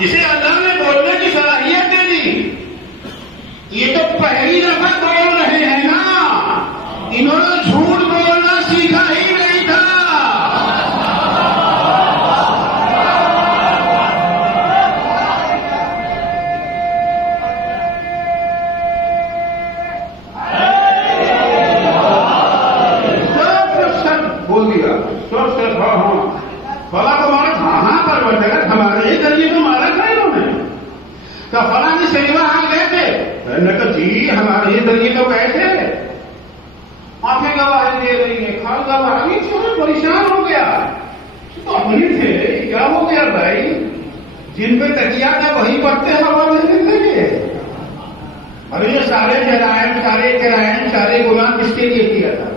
اسے اللہ نے بولنے کی صلاحیت دے دی. یہ تو پہلی دفعہ بول رہے ہیں نا، انہوں نے جھوٹ بولنا سیکھا ہی نہیں تھا. بول دیا فلاں کو مارا. ہاں پر بڑھے ہمارے یہ ذریعے کو مارا تھا انہوں نے. کہ فلاں کی سیوا ہم گئے تھے. میں نے کہا جی ہمارے یہ ذریعے تو گئے تھے. آنکھیں گواہی دے رہی ہیں، کھال گواہی. پریشان ہو گیا. تو اپنی تھے، کیا ہو گیا بھائی؟ جن پہ تکیا تھا وہی پڑھتے ہوا نہیں تھے. ابھی یہ سارے جرائم سارے گناہ کس کے لیے کیا تھا؟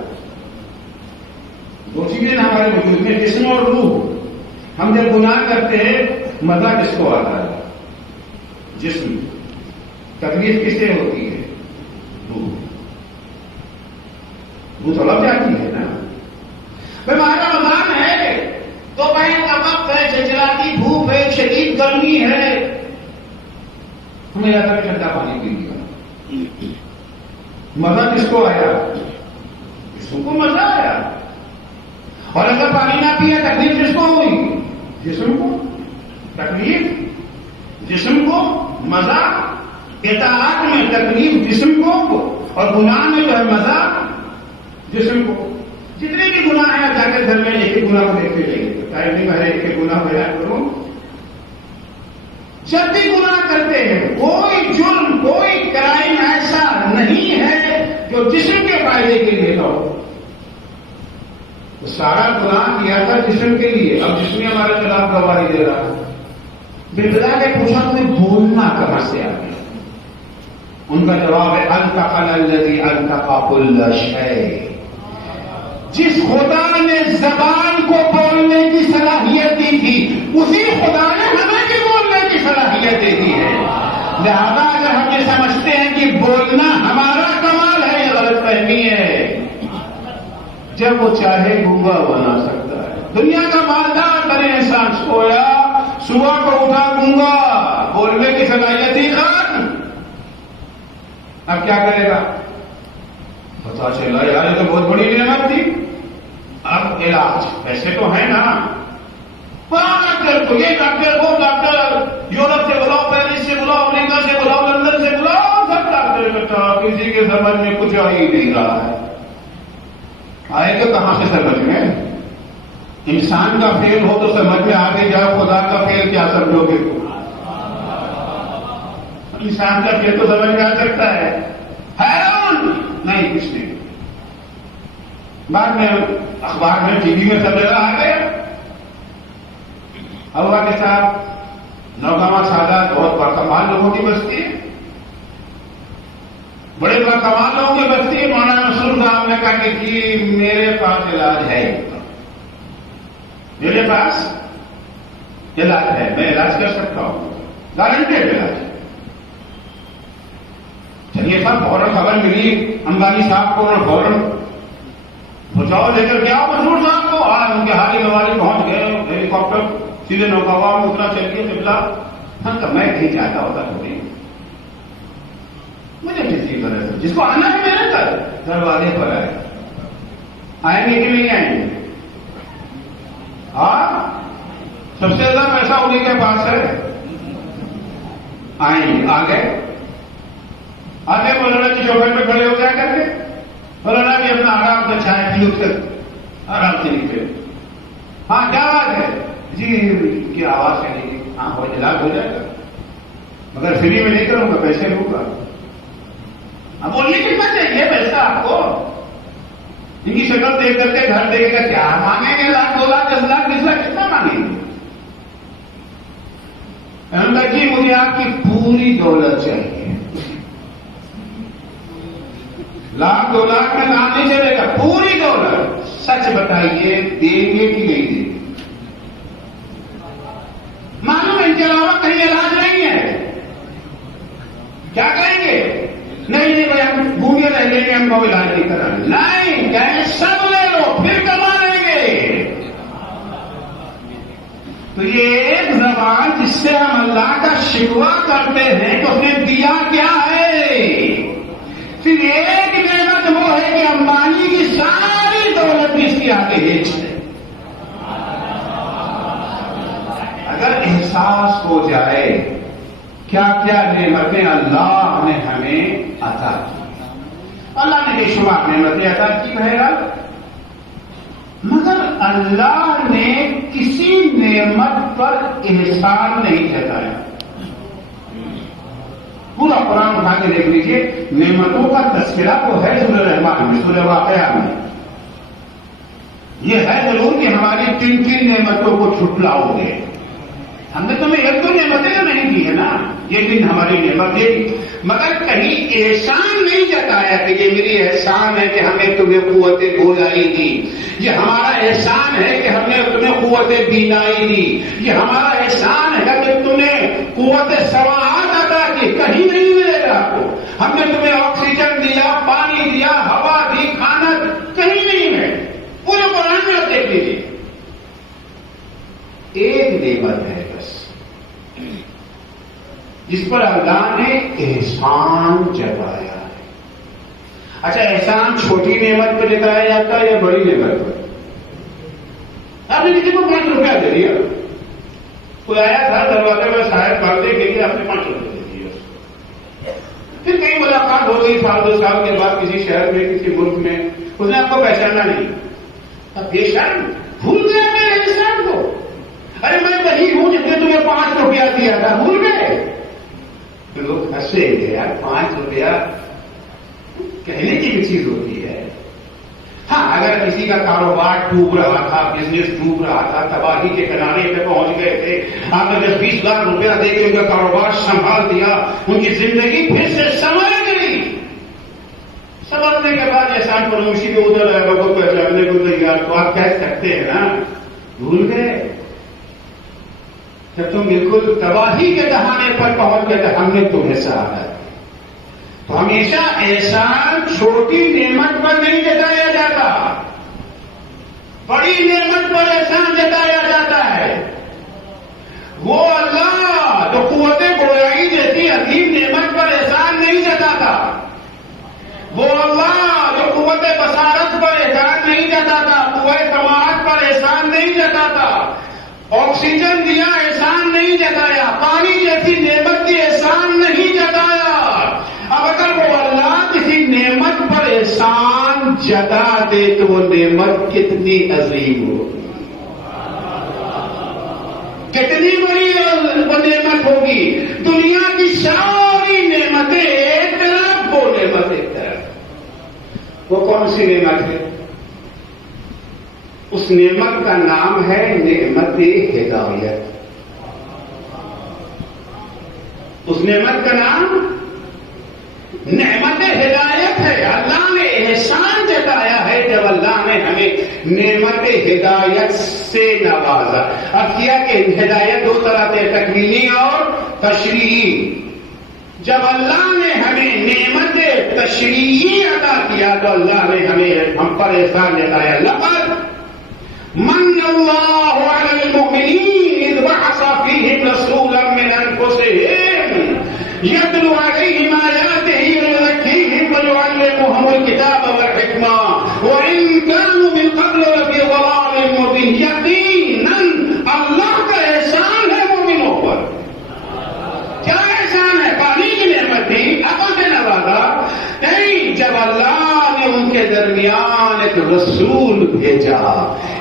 دو چیزیں ہمارے وجود میں، جسم اور روح. ہم جب گناہ کرتے ہیں مزہ کس کو آتا ہے؟ جسم. تکلیف کس سے ہوتی ہے؟ روح. روح تو لگ جاتی ہے نا. ہمارا رمضان ہے تو بہن کا وقت ہے، جلجلاتی دھوپ ہے، شدید گرمی ہے. ہمیں یاد ٹھنڈا پانی پی لیا. مزہ کس کو آیا؟ جسم کو مزہ آیا. اور اگر پانی نہ پیا تکلیف کس کو ہوئی؟ جسم کو. تکلیف جسم کو، مزہ اطاعت میں تکلیف جسم کو، اور گناہ میں جو ہے مزہ جسم کو. جتنے بھی گناہ ہیں جا کے گھر میں ایک ہی گناہ کو دیکھتے جائیے. ٹائم نہیں ہے ایک گناہ بیان کروں. جب بھی گناہ کرتے ہیں کوئی جرم کوئی کرائم ایسا نہیں ہے جو جسم کے فائدے کے لیے ہو. سارا گناہ کیا تھا جسم کے لیے. اب جسم ہمارے خلاف گواہی دے رہا ہے. بلا کے پوچھا تمہیں بولنا کہاں سے آ گیا؟ ان کا جواب ہے انتقل الذی انتقى كل شيء. جس خدا نے زبان کو بولنے کی صلاحیت دی تھی اسی خدا نے ہمیں بھی بولنے کی صلاحیت دے دی ہے. لہذا اگر ہم یہ سمجھتے ہیں کہ بولنا ہمارا کمال ہے، یہ غلط فہمی ہے. جب وہ چاہے گونگا بنا سکتا ہے. دنیا کا مالدار بنے انسان سویا، صبح کو اٹھا گونگا، بولنے کی صلاحیت ہی ختم. اب کیا کرے گا؟ پتا چلا یار یہ تو بہت بڑی نعمت تھی. اب علاج ایسے تو ہے نا. ڈاکٹر کو یہ ڈاکٹر وہ ڈاکٹر، یورپ سے بلاؤ، پیرس سے بلاؤ، امریکہ سے بلاؤ، لندن سے بلاؤ، سب ڈاکٹر بیٹا کسی کے سمجھ میں کچھ آ ہی نہیں رہا ہے. آئے تو کہاں سے سمجھ میں؟ انسان کا فیل ہو تو سمجھ میں آگے جاؤ، خدا کا فیل کیا سمجھو گے؟ انسان کا فیل تو سمجھ میں آ سکتا ہے. حیران نہیں کچھ نہیں. بعد میں اخبار میں ٹی وی میں سب جگہ آ گیا. ہوا کے ساتھ نوگاواں سادات بہت باکمال لوگوں کی بستی ہے، بڑے باکمال لوگوں کی بستی ہے. مولانا مسرور صاحب نے کہا کہ جی میرے پاس علاج ہے، میرے پاس علاج ہے، میں علاج کر سکتا ہوں، گارنٹیڈ علاج. چلیے صاحب فوراً خبر ملی امبانی صاحب کو، اور فوراً پہنچاؤ لے کر کے آؤ مسرور صاحب کو. آج ان کے حالی موالے پہنچ گئے، ہیلی کاپٹر سیدھے نوگاواں میں اتنا چلیے قبلہ. ہاں تو میں نہیں چاہتا ہوتا تھوڑی، مجھے کسی طرح سے جس کو آنا ہے میرے تک دروازے پر آئے. آئیں گے کہ نہیں آئیں گے؟ ہاں سب سے زیادہ پیسہ انہیں کے پاس ہے. آئیں گے. آگے مولانا کی چوکھٹ پہ کھڑے ہو جائے کر کے مولانا بھی اپنا آرام سے چائے پی کر آرام سے نکلے. ہاں کیا بات ہے؟ جی کی آواز ہے نہیں. ہاں وہ علاج ہو جائے گا مگر فری میں نہیں کروں گا، پیسے لوں گا. اب بولنے کتنا چاہیے پیسہ آپ کو؟ ان کی شکل دیکھ کر کے گھر دیکھے گا کیا مانگیں گے؟ 1 لاکھ 2 لاکھ 10 لاکھ 20 لاکھ کتنا مانگیں گے؟ جی مجھے آپ کی پوری دولت چاہیے. 1 لاکھ 2 لاکھ میں کام نہیں چلے گا، پوری دولت. سچ بتائیے دیں گے کہ نہیں دیں گے؟ معلوم ان کے علاوہ کہیں علاج نہیں ہے. کیا کریں گے؟ نہیں بھائی ہم بھوکے رہ لیں گے، ہم کو علاج نہیں کرانا. نہیں کہیں سب لے لو پھر کما لیں گے. تو یہ ایک زبان جس جس سے ہم اللہ کا شکوہ کرتے ہیں کہ اس نے دیا کیا ہے؟ پھر ایک نعمت وہ ہے کہ امبانی کی ساری دولت بھی اس کی آگے ہیچ ہے۔ اگر احساس ہو جائے کیا کیا نعمتیں اللہ نے ہمیں عطا کی، اللہ نے بے شمار نعمتیں عطا کی بہرحال، مگر اللہ نے کسی نعمت پر احسان نہیں جتایا۔ پورا قرآن اٹھا کے دیکھ لیجیے، نعمتوں کا تذکرہ تو ہے سورہ رحمان میں، سورہ واقعہ میں۔ یہ ہے ضرور کہ ہماری کن کن نعمتوں کو چھٹلاؤ گے، ہم نے تمہیں ایک تو نعمتیں نہیں دی ہے نا، یہ دن ہماری نعمتیں، مگر کہیں احسان نہیں جتایا کہ یہ میری احسان ہے کہ ہم نے تمہیں قوت گویائی دی، یہ ہمارا احسان ہے کہ ہم نے تمہیں قوت بینائی دی، یہ ہمارا احسان ہے کہ تمہیں قوت سماعت عطا کی، کہیں نہیں ملے گا آپ کو۔ ہم نے تمہیں آکسیجن دیا، پانی دیا، ہوا دی، کھانا، کہیں نہیں ہے۔ پورے قرآن میں آپ دیکھ لیجیے، ایک نعمت ہے بس جس پر اللہ نے احسان جتایا ہے۔ اچھا، احسان چھوٹی نعمت پر جتایا جاتا ہے یا بڑی نعمت پر؟ آپ نے کسی کو 5 روپیہ دے دیا، کوئی آیا تھا دروازے میں صاحب پردے کے لیے، آپ نے 5 روپئے دے دیا، پھر کہیں ملاقات ہو گئی 1-2 سال کے بعد کسی شہر میں، کسی ملک میں، اس نے آپ کو پہچانا نہیں، اب بے شرم بھول گیا میرے احسان کو، ارے میں وہی ہوں جس نے تمہیں 5 روپیہ دیا تھا، بھول گئے؟ لوگ ہنسے گے، یار 5 روپیہ کہنے کی بھی چیز ہوتی ہے۔ ہاں، اگر کسی کا کاروبار ڈوب رہا تھا، بزنس ڈوب رہا تھا، تباہی کے کنارے پہ پہنچ گئے تھے، آپ نے 10-20 لاکھ روپیہ دے کے ان کا کاروبار سنبھال دیا، ان کی زندگی پھر سے سنور گئی، سنورنے کے بعد احسان فراموشی پہ ادھر آئے گا، کو پہچاننے کو تیار، تو آپ کہہ سکتے ہیں نا بھول گئے۔ جب تم بالکل تباہی کے دہانے پر پہنچ گئے تو ہم نے تمہیں سہارا۔ تو ہمیشہ احسان چھوٹی نعمت پر نہیں جتایا جاتا، بڑی نعمت پر احسان جتایا جاتا ہے۔ وہ اللہ جو قوت گویائی جیسی عظیم نعمت پر احسان نہیں جتاتا، وہ اللہ جو قوت بصارت پر احسان نہیں جتاتا، قوت سماعت پر احسان نہیں جتاتا، آکسیجن دیا احسان نہیں جتایا، پانی جیسی نعمت کی احسان نہیں جتایا۔ اب اگر وہ اللہ کسی نعمت پر احسان جتا دے تو وہ نعمت کتنی عظیم ہوگی، کتنی بڑی وہ نعمت ہوگی۔ دنیا کی ساری نعمتیں ایک طرف، وہ نعمت ایک طرف۔ وہ کون سی نعمت ہے؟ اس نعمت کا نام ہے نعمت ہدایت۔ اس نعمت کا نام نعمت ہدایت ہے۔ اللہ نے احسان جتایا ہے جب اللہ نے ہمیں نعمت ہدایت سے نوازا۔ اب کیا کہ ہدایت 2 طرح سے، تکوینی اور تشریعی۔ جب اللہ نے ہمیں نعمت تشریعی عطا کیا تو اللہ نے ہم پر احسان جتایا۔ لقد من اللہ علی المؤمنین اذ بعث فیہم رسولا من انفسہم یتلو علیہم آیاتہ ویزکیہم ویعلمہم الکتاب والحکمہ وإن كانوا من قبل لفی ضلال مبین۔ یقیناً اللہ کا احسان ہے مومنوں پر۔ کیا احسان ہے؟ پانی کی نعمت دی، عقل سے نوازا۔ نہیں، جب اللہ نے ان کے درمیان ایک رسول بھیجا،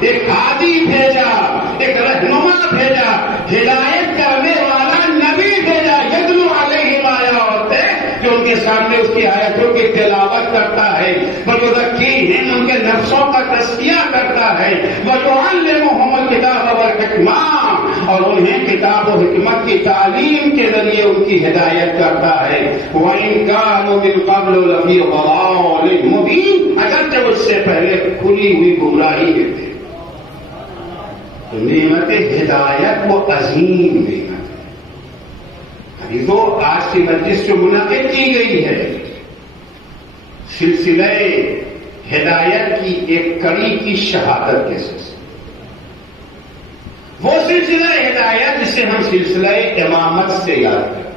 ایک ہادی بھیجا، ایک رہنما بھیجا، ہدایت کرنے والا نبی بھیجا، یتلو علیہم آیات، جو ان کے سامنے اس کی آیتوں کی تلاوت کرتا ہے، ویزکیہم، ان کے نفسوں کا تزکیہ کرتا ہے، ویعلمہم الکتاب والحکمہ، اور انہیں کتاب و حکمت کی تعلیم کے ذریعے ان کی ہدایت کرتا ہے۔ وَإِن كَانُوا مِن قَبْلُ لَفِي ضَلَالٍ مُبِينٍ، اگرچہ اس سے پہلے کھلی ہوئی گمراہی میں تھے۔ تو نعمت ہدایت وہ عظیم نعمت ہے۔ ابھی تو آج کی مجلس جو منعقد کی گئی ہے، سلسلہ ہدایت کی ایک کڑی کی شہادت کے سلسلے، وہ سلسلہ ہدایت جس سے ہم سلسلہ امامت سے یاد کرتے ہیں.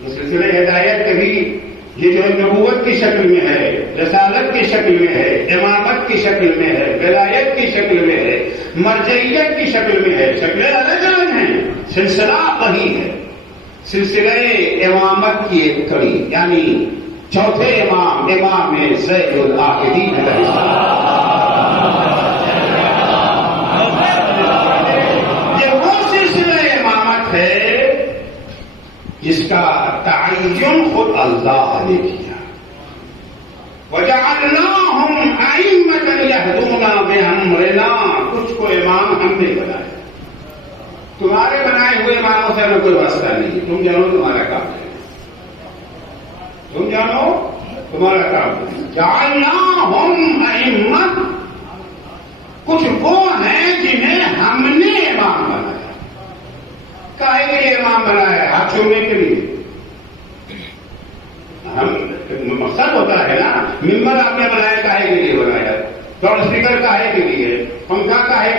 یہ سلسلہ ہدایت کبھی یہ جو نبوت کی شکل میں ہے، رسالت کی شکل میں ہے، امامت کی شکل میں ہے، ولایت کی شکل میں ہے، مرجعیت کی شکل میں ہے. شکلیں الگ الگ ہیں، سلسلہ وہی ہے. سلسلہ امامت کی ایک کڑی، یعنی چوتھے امام زید العابدین علیہ السلام، یہ وہ سلسلہ امامت ہے جس کا تعین خود اللہ نے کیا. وَجَعَلْنَاهُمْ أَئِمَّةً يَهْدُونَ بِأَمْرِنَا، کچھ کو امام ہم نے بنایا. تمہارے بنائے ہوئے اماموں سے ہمیں کوئی واسطہ نہیں. تم جانو تمہارا کام ہے، تم جانو تمہارا کام ہے. جَعَلْنَاهُمْ أَئِمَّةً، کچھ وہ ہیں جنہیں ہم نے امام بنایا. کاہے کے لیے امام بنایا ہے؟ ہاتھ چھوڑنے کے لیے. ہم مقصد ہوتا ہے نا. ممبر آپ نے بنایا کاہے کے لیے بنایا؟ لاؤڈ اسپیکر کاہے کے لیے؟ پنکھا کاہے؟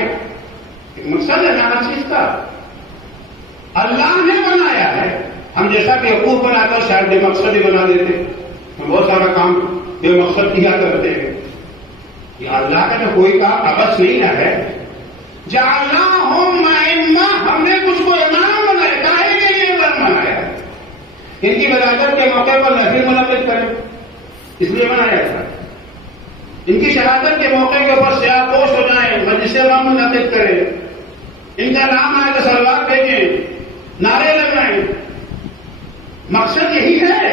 مقصد ہے نا ہر چیز کا. اللہ نے بنایا ہے. ہم جیسا کہ حقوق بناتا شاید بے مقصد ہی بنا دیتے. ہم بہت سارا کام بے مقصد کیا کرتے ہیں. یہ اللہ کا تو کوئی کام ابس نہیں ہے. جعلناہم ائمہ، ہم نے کچھ کو امام بنایا. کاہے کے لیے بنایا؟ ان کی ولادت کے موقع پر محفل منعقد کریں، اس لیے بنایا تھا. ان کی شہادت کے موقع کے اوپر سیاہ پوش ہو جائیں، مجلس امام منعقد کریں. ان کا نام آئے تو سلوات بھیجیں، نعرے لگائیں. مقصد یہی ہے.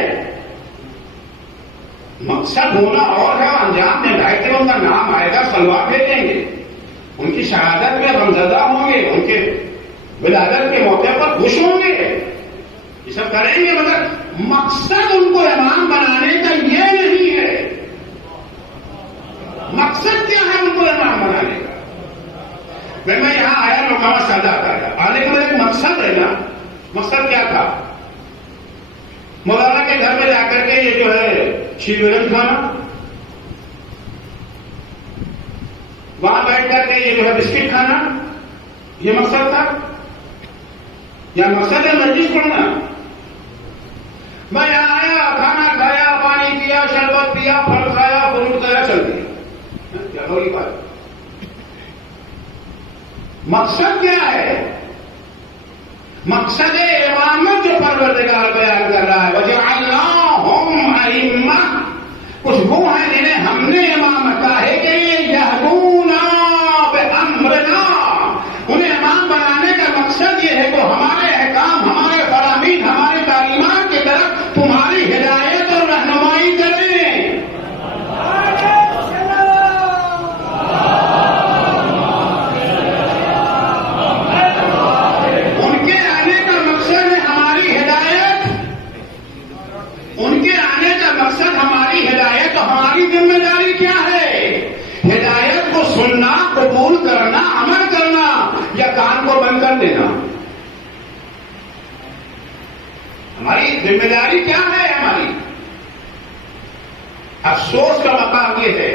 مقصد ہونا اور ہے، انجام میں ڈھائی کے ان کا نام آئے گا، سلوات بھیجیں گے، ان کی شہادت میں غمزدہ ہوں گے، ان کے ولادت کے موقع پر خوش ہوں گے. یہ سب کریں گے، مگر مقصد ان کو امام بنانے کا یہ نہیں ہے. مقصد کیا ہے ان کو امام بنانے کا؟ میں یہاں آیا مقامہ سادہ آیا، آنے کا ایک مقصد ہے نا. مقصد کیا تھا؟ مولانا کے گھر میں جا کر کے یہ جو ہے شیورن کھانا، وہاں بیٹھ کر کے یہ جو ہے بسکٹ کھانا، یہ مقصد تھا؟ یا مقصد ہے مجلس پڑھنا؟ میں یہاں آیا، کھانا کھایا، پانی پیا، شربت پیا، پھل کھایا، فروٹ کھایا، چل دیا. کیا ہوگی بات؟ مقصد کیا ہے؟ مقصد امامت جو پروردگار بیان کر رہا ہے. وَجَعَلْنَاهُمْ أَئِمَّةً، کچھ وہ ہیں جنہیں ہم نے امام کاہے کے لیے يَهْدُونَ بِأَمْرِنَا، انہیں امام بنانے کا مقصد یہ ہے کہ ہمارے احکام، ہمارے فرامین، ہماری تعلیمات کی طرف تمہاری ہدایت اور رہنمائی کریں. ان کے آنے کا مقصد ہے ہماری ہدایت. ان کے آنے کا مقصد ہماری ہدایت. تو ہماری ذمہ داری کیا ہے؟ ہدایت کو سننا، قبول کرنا، عمل کرنا، یا کان کو بند کر دینا. ہماری ذمہ داری کیا ہے؟ ہماری افسوس کا مقام یہ ہے،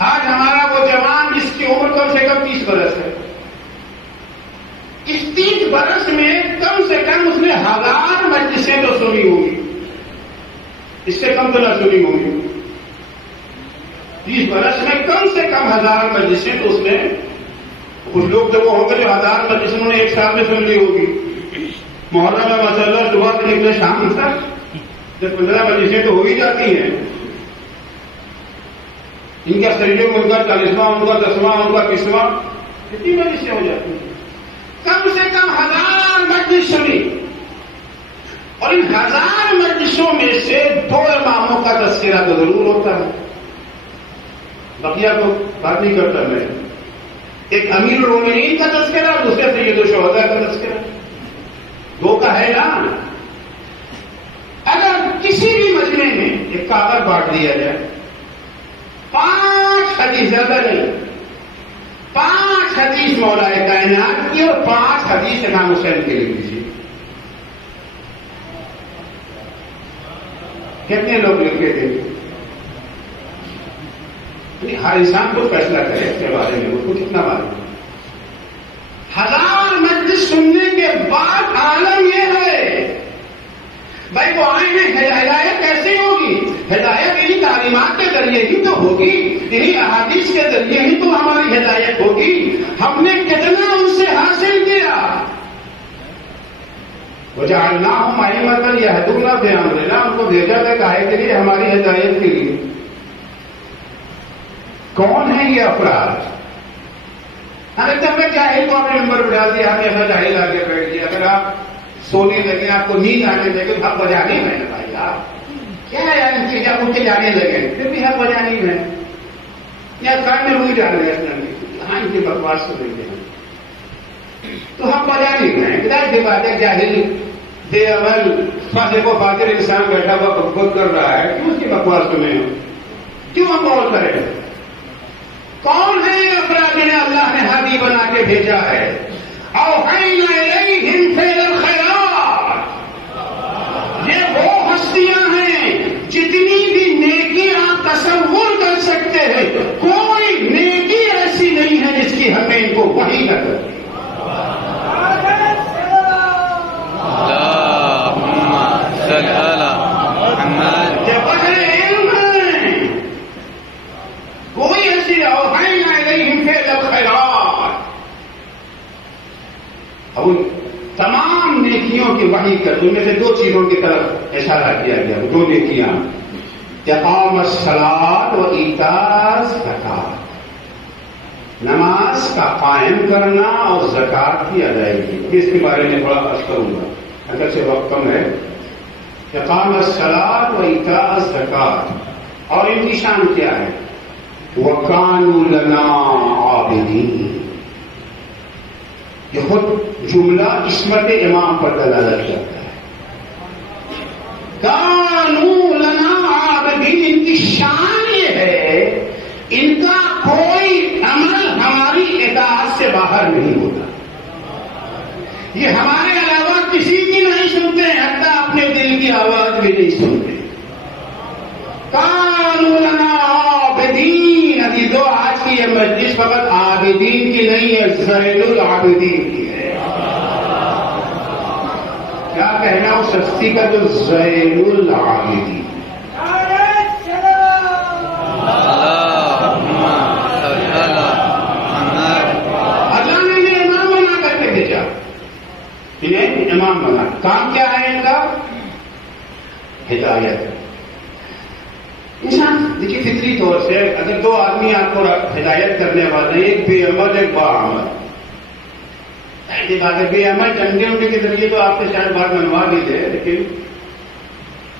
آج ہمارا وہ جوان جس کی عمر کم سے کم 30 برس ہے، اس 30 برس میں کم سے کم اس نے 1000 مجلسیں تو سنی ہوگی، اس سے کم تو نہ سنی ہوگی. 30 برس میں کم سے کم 1000 مجلسیں تو اس نے. کچھ لوگ تو وہ ہوں گے جو 1000 مجلسیں انہوں نے ایک سال میں سن لی ہوگی. محرم میں مسلح صبح سے نکلے شام تک 15 مجلسیں تو ہو ہی جاتی ہیں. ان کا سریوں میں ان کا 40واں، ان کا 10واں، ان کا 20واں، کتنی مجلسیں ہو جاتی ہیں؟ کم سے کم 1000 مجلس سنی. اور ان 1000 مجلسوں میں سے 2 اماموں کا تذکرہ تو ضرور ہوتا ہے. بقیہ کو بات نہیں کرتا میں. ایک امیر المومنین کا تذکرہ، دوسرے سید الشہداء کا تذکرہ. 2 کا ہے نا. اگر کسی بھی مجمع میں ایک کاغذ بانٹ دیا جائے، 5 حدیث، زیادہ نہیں، 5 حدیث مولا کائنات کی اور 5 حدیث امام حسین کے لکھ دیجیے، کتنے لوگ لکھے تھے؟ ہر انسان کو فیصلہ کرے اس کے بارے میں، اس کو کتنا معلوم. 1000 مجلس ہوگی، انہیں احادیث کے ذریعے ہی تو ہماری ہدایت ہوگی. ہم نے کتنا ان سے حاصل کیا. وجعلناہم ائمۃ یہدون بامرنا، ان کو بھیجا گیا کاہے کے لیے؟ ہماری ہدایت کے لیے. کون ہے یہ افراد؟ ہمیں جاہل کو آپ نے نمبر بٹھا دیا، ہمیں ایسا جاہل آگے بیٹھ دیا. اگر آپ سونے لگے، آپ کو نیند آنے لگے تو حق بجانے میں ہے. بھائی آپ کیا ہے یار، ان کی جب اٹھ کے جانے لگے پھر بھی حق بجانے میں یا کان میں روئی ڈال رہے. ہاں ان کی بکواس کو دیکھتے ہیں تو حق بجانے میں ہے. بات ہے جاہل بے عمل فاضل و فاضل انسان بیٹھا ہوا بکواس کر رہا ہے، کیوں اس کی بکواس سنیں؟ کیوں ہم غور کریں؟ کون ہے یہ افراد جنہیں اللہ نے ہادی بنا کے بھیجا ہے؟ اوحینا الیہم فعل الخیرات، یہ وہ ہستیاں ہیں جتنی بھی نیکی آپ تصور کر سکتے ہیں، کوئی نیکی ایسی نہیں ہے جس کی ہمیں ان کو وحی نہ کرے. کوئی ایسی اوحینا الیہم فعل الخیرات، اب ان تمام نیکیوں کی وحی کر. ان میں سے دو چیزوں کی طرف اشارہ کیا گیا. دو نیکیاں، اقام الصلاۃ و ایتاء الزکوٰۃ، نماز کا قائم کرنا اور زکوٰۃ کی ادائیگی. اس کے بارے میں تھوڑا عرض کروں گا اگرچہ وقت کم ہے. اقام الصلاۃ و ایتاء الزکوٰۃ، اور ان کی شان کیا ہے؟ وَكَانُوا لَنَا عَابِدِينَ. یہ خود جملہ عصمت امام پر دلالت کرتا ہے. كَانُوا لَنَا عَابِدِينَ، ان کی شان یہ ہے ان کا کوئی عمل ہماری اطاعت سے باہر نہیں ہوتا. یہ ہمارے علاوہ کسی کی نہیں سنتے، حتیٰ اپنے دل کی آواز بھی نہیں سنتے. كَانُوا لَنَا عَابِدِينَ. ابھی دو آج کی یہ مجلس فقط عابدین کی نہیں ہے، زین العابدین کی ہے. کیا کہنا اس ہستی کا جو زین العابدین. اللہ نے انہیں امام بنا کر کے بھیجا، انہیں امام بنا. کام کیا ہے ان کا؟ ہدایت. انسان دیکھیے فطری طور سے اگر دو آدمی آپ کو ہدایت کرنے والے، ایک بے عمل ایک با عمل، بے عمل ڈنڈے انڈے کے ذریعے تو آپ سے شاید بات منوا بھی دے، لیکن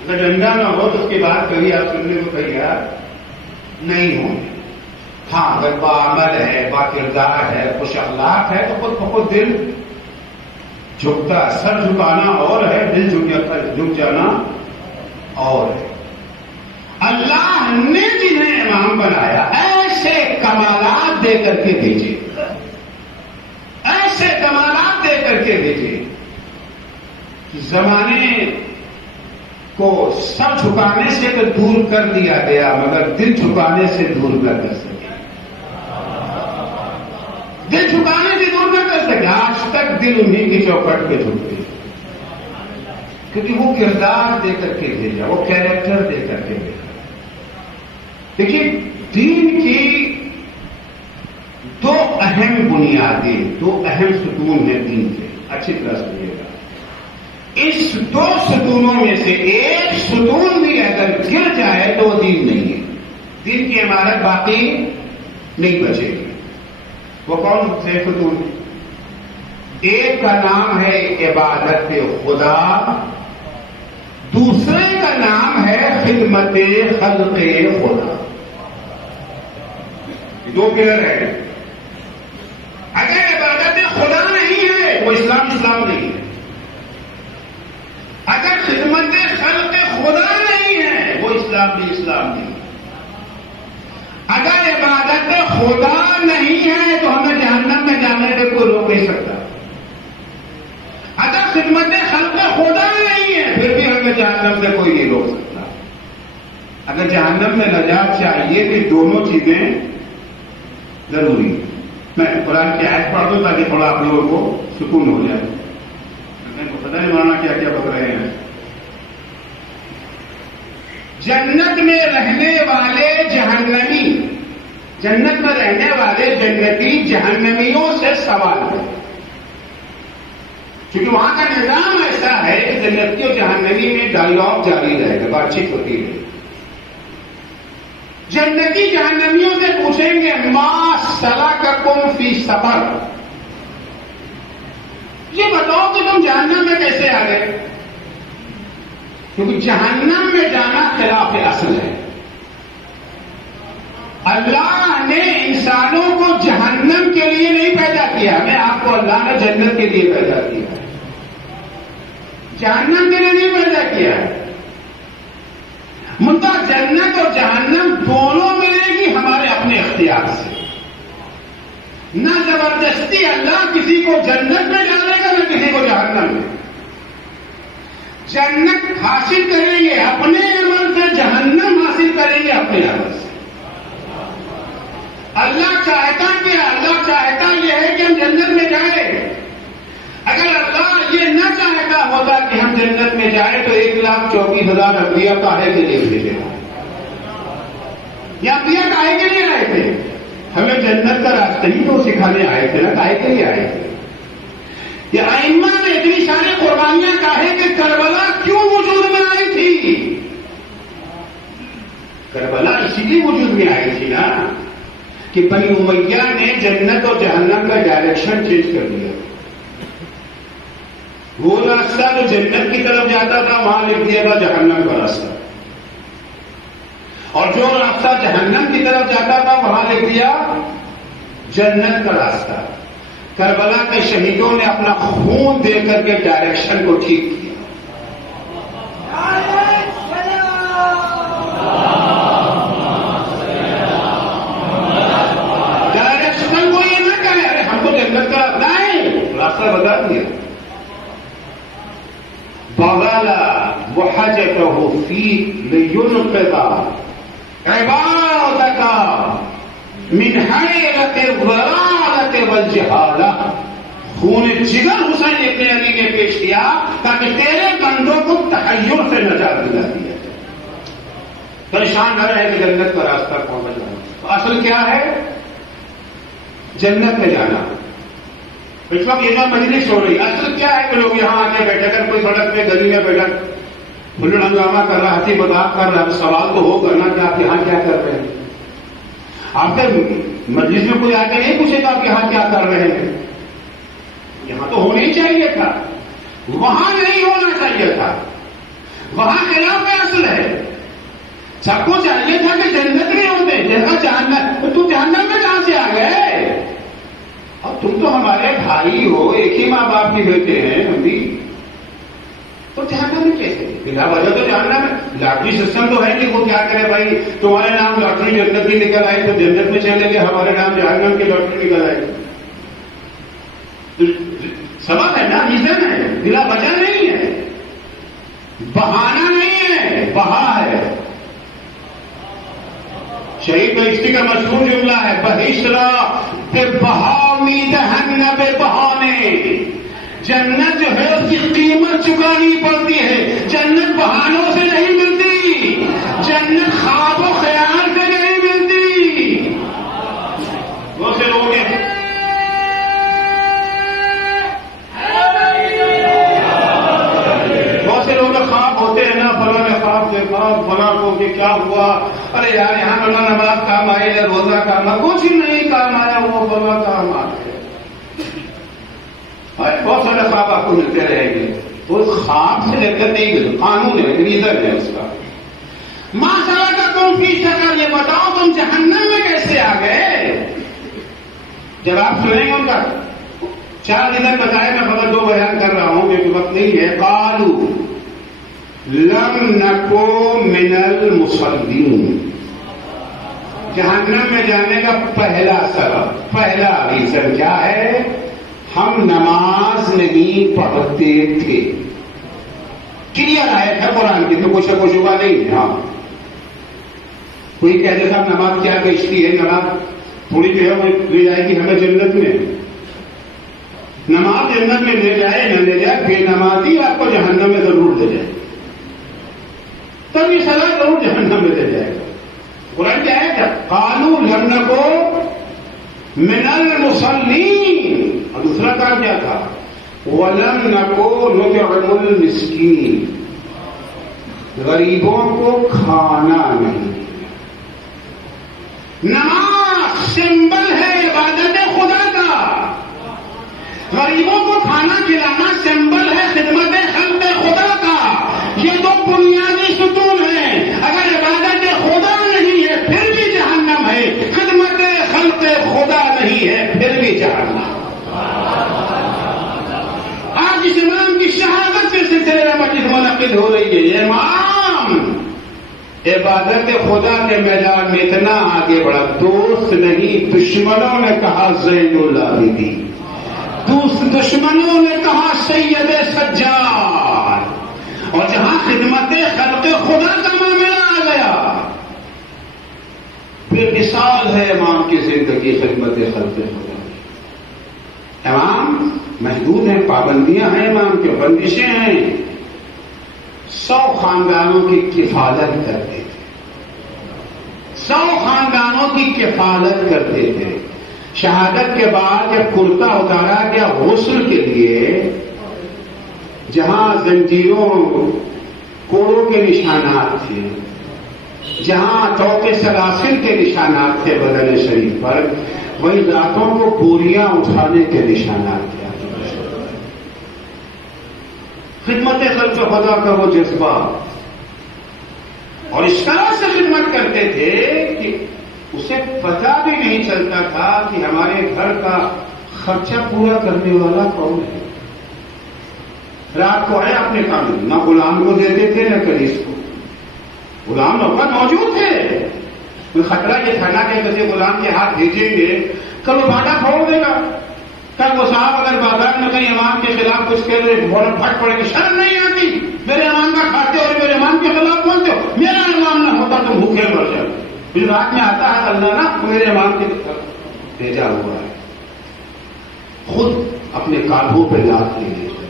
اگر ڈنڈا نہ ہو تو اس کے بعد کبھی آپ سننے کو تیار نہیں ہوں. ہاں اگر با عمل ہے، با کردار ہے، خوش اخلاق ہے تو خود بخود دل جھکتا. سر جھکانا اور ہے، دل جھک جانا اور ہے. اللہ نے جنہیں امام بنایا ایسے کمالات دے کر کے بھیجے، ایسے کمالات دے کر کے بھیجے. زمانے کو سر جھکانے سے تو دور کر دیا گیا مگر دل جھکانے سے دور نہ کر سکے. دل جھکانے سے دور نہ کر سکے. آج تک دل انہیں کی چوکھٹ پہ جھکتے، کیونکہ وہ کردار دے کر کے بھیجا، وہ کیریکٹر دے کر کے بھیجا. دیکھیے دین کی دو اہم بنیادیں، دو اہم ستون ہیں دین کے. اچھی طرح سمجھیے گا. اس دو ستونوں میں سے ایک ستون بھی اگر گر جائے تو وہ دین نہیں ہے. دین کی عمارت باقی نہیں بچے گی. وہ کون سے ستون؟ ایک کا نام ہے عبادت خدا، دوسرے کا نام ہے خدمت خلق خدا. دو پلر ہیں. اگر عبادت خدا نہیں ہے وہ اسلام نہیں ہے. اگر خدمت خلق خدا نہیں ہے وہ اسلام نہیں. اگر عبادت خدا نہیں ہے تو ہمیں جہنم میں جانے سے کوئی روک نہیں سکتا. اگر خدمت خلق خدا نہیں ہے پھر بھی ہمیں جہنم سے کوئی نہیں روک سکتا. اگر جہنم میں نجات چاہیے تو دونوں چیزیں ضروری. میں قرآن کی آیت پڑھ دوں تاکہ تھوڑا آپ لوگوں کو سکون ہو جائے. میں کو پتہ نہیں مانا کیا کیا بک رہے ہیں. جنت میں رہنے والے جہنمی، جنت میں رہنے والے جنتی جہنمیوں سے سوال ہے، کیونکہ وہاں کا نظام ایسا ہے کہ جنتی اور جہنمی میں ڈائیلاگ جاری رہے گا، بات چیت ہوتی ہے۔ جنتی جہنمیوں سے پوچھیں گے ما سلککم فی سقر، یہ بتاؤ کہ تم جہنم میں کیسے آ گئے؟ کیونکہ جہنم میں جانا خلاف اصل ہے۔ اللہ نے انسانوں کو جہنم کے لیے نہیں پیدا کیا، ہمیں آپ کو اللہ نے جنت کے لیے پیدا کیا، جہنم کے لیے نہیں پیدا کیا۔ مدعا جنت اور جہنم دونوں ملے گی ہمارے اپنے اختیار سے، نہ زبردستی اللہ کسی کو جنت میں ڈالے گا نہ کسی کو جہنم میں۔ جنت حاصل کریں گے اپنے عمل سے، جہنم حاصل کریں گے اپنے عمل سے۔ اللہ چاہتا کیا؟ اللہ چاہتا یہ ہے کہ ہم جنت میں جائیں۔ اگر اللہ یہ نہ چاہتا ہوتا کہ ہم جنت میں جائیں تو 1,24,000 انبیاء کاہے کے لیے بھیجے گا؟ یہ انبیاء کاہے کے لیے آئے تھے؟ ہمیں جنت کا راستہ ہی تو سکھانے آئے تھے نا، کاہے کے لیے آئے تھے؟ یہ ائمہ نے اتنی ساری قربانیاں کاہے کہ کربلا کیوں وجود میں آئی تھی؟ کربلا اسی لیے وجود میں آئی تھی نا کہ بنی امیہ نے جنت اور جہنم کا ڈائریکشن چینج کر دیا۔ وہ راستہ جو جنت کی طرف جاتا تھا وہاں لکھ دیا تھا جہنم کا راستہ، اور جو راستہ جہنم کی طرف جاتا تھا وہاں لکھ دیا جنت کا راستہ۔ کربلا کے شہیدوں نے اپنا خون دے کر کے ڈائریکشن کو ٹھیک کیا۔ ڈائریکشن کو یہ نہ کہے ارے ہم تو جنت کا نہیں، راستہ بتا دیا۔ بغلا وحجته فيك لينقذ عبادك من حيرة الضلالة والجهالة، خون جگر حسین ابن علی نے پیش کیا تاکہ تیرے بندوں کو تحیر سے نجات دلا دیا جائے، پریشان نہ رہے کہ جنت کا راستہ کون بتانا۔ اصل کیا ہے؟ جنت میں جانا۔ اس وقت یہ مجلس ہو رہی، اصل کیا ہے کہ لوگ یہاں آ کے بیٹھے کر کوئی سڑک میں گلی میں بیٹھا کھلڑ ہنگامہ کر رہا، ہنسی مذاق کر رہا، سوال تو ہو کرنا کہ آپ یہاں کیا کر رہے ہیں؟ آپ کے مجلس میں کوئی آ کے نہیں پوچھے گا آپ یہاں کیا کر رہے ہیں؟ یہاں تو ہونا ہی چاہیے تھا، وہاں نہیں ہونا چاہیے تھا، وہاں خلاف اصل ہے۔ سب کو چاہیے تھا کہ جنت میں ہوتے، جگہ جہنم، تو جہنم میں کہاں سے آ گئے؟ اور تم تو ہمارے بھائی ہو، ایک ہی ماں باپ کے بیٹے ہیں ہم بھی، تو جہنم میں کیسے؟ بلا وجہ تو جہنم میں لاٹری سسٹم تو ہے نہیں، وہ کیا کرے بھائی تمہارے نام لاٹری جنت کی نکل آئی تو جنت میں چلے گئے، ہمارے نام جہنم کی لاٹری نکل آئی۔ سبب ہے نا، ریزن ہے، بلا وجہ نہیں ہے، بہانہ نہیں ہے، بہا ہے۔ شہید بہشتی کا مشہور جملہ ہے بہشرا بے بہامی دہن بے بہانے، جنت جو ہے اس کی قیمت چکانی پڑتی ہے، جنت بہانوں سے نہیں ملتی، جنت خواب و خیال سے نہیں ملتی۔ بہت سے لوگ ہیں خواب ہوتے ہیں نا، فلاں نے خواب دیکھا، فلاں کو کہ کیا ہوا، ارے یار یہاں فلاں نماز کام آئی یا روزہ کام آیا، کچھ ہی نہیں کام آیا، وہ فلاں کام آ گئے۔ بہت سارے خواب آپ کو ملتے رہیں گے، وہ خواب سے لے کر نہیں گئے، قانون ہے، ریزن ہے اس کا۔ ماں صلاح کا تم فی سقر، یہ بتاؤ تم جہنم میں کیسے آ گئے؟ جب آپ سنیں گے ان کا 4 دن بتائے، میں خبر 2 بیان کر رہا ہوں کیونکہ وقت نہیں ہے۔ قالوا لم نکو من المصلین، جہنم میں جانے کا پہلا سبب، پہلا ریزن کیا ہے؟ ہم نماز نہیں پڑھتے تھے۔ کلیئر آیت ہے قرآن کی، تو کوئی شک و شبہ نہیں ہے۔ ہاں کوئی کہتے صاحب نماز کیا بیچتی ہے، نماز تھوڑی جو ہے وہ لے جائے گی ہمیں جنت میں، نماز جنت میں لے جائے نہ لے جائے، بے نمازی آپ کو جہنم میں ضرور لے جائے۔ تب یہ سزا ضرور جہنم میں دے جائے گا. قرآن کیا ہے؟ قالوا لم نکو من المصلین. اور دوسرا کام کیا تھا؟ وَلَمْ نَكُ نُطْعِمُ الْمِسْكِينَ. غریبوں کو کھانا نہیں. نماز سمبل ہے عبادت خدا کا. غریبوں کو کھانا کھلانا سمبل ہے خدمت خلق خدا کا. یہ دو بنیادی ستون ہیں. اگر عبادت خدا نہیں ہے پھر بھی جہنم ہے. خدمت خلق خدا نہیں ہے پھر بھی جہنم. آج اس امام کی شہادت کے سلسلے میں مجلس منعقد ہو رہی ہے. یہ امام عبادت خدا کے میدان میں اتنا آگے بڑھا. دوست نہیں دشمنوں نے کہا زین العابدین. دشمنوں نے کہا سید سجاد. اور جہاں خدمت خلق خدا کا معاملہ آ گیا پھر مثال ہے امام کی زندگی خدمت خلق خدا. امام محدود ہیں, پابندیاں ہیں, امام کے بندشیں ہیں. 100 خاندانوں کی کفالت کرتے تھے. 100 خاندانوں کی کفالت کرتے تھے. شہادت کے بعد جب کرتا اتارا گیا غسل کے لیے, جہاں زنجیروں کوڑوں کے نشانات تھے, جہاں طوق سلاسل کے نشانات تھے بدن شریف پر, وہی راتوں کو بوریاں اٹھانے کے نشانات تھے. خدمت خلق خدا کا وہ جذبہ, اور اس طرح سے خدمت کرتے تھے کہ اسے پتہ بھی نہیں چلتا تھا کہ ہمارے گھر کا خرچہ پورا کرنے والا کون ہے. رات کو ہے اپنے کام, نہ غلام کو دیتے تھے نہ کلیس کو. غلام وقت موجود تھے. کوئی خطرہ یہ تھا نا کہ جیسے غلام کے ہاتھ بھیجیں گے کل وہ بانٹا کھوڑ دے گا. کل وہ صاحب اگر بازار میں کہیں امام کے خلاف کچھ کہہ رہے فوراً پھٹ پڑے گی. شرم نہیں آتی؟ میرے امام کا کھاتے اور میرے امام کے خلاف بولتے ہو. میرا امام نہ ہوتا تو بھوکے مر جائے. پھر رات میں آتا ہے اللہ نا میرے امام کے بھیجا ہوا ہے. خود اپنے کاندھوں پہ لاد کے لے جائے,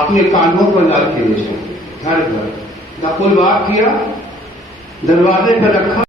اپنے کاندھوں پر لاد کے لے جائے. گھر گھر نہ کوئی بات کیا, دروازے پہ رکھا.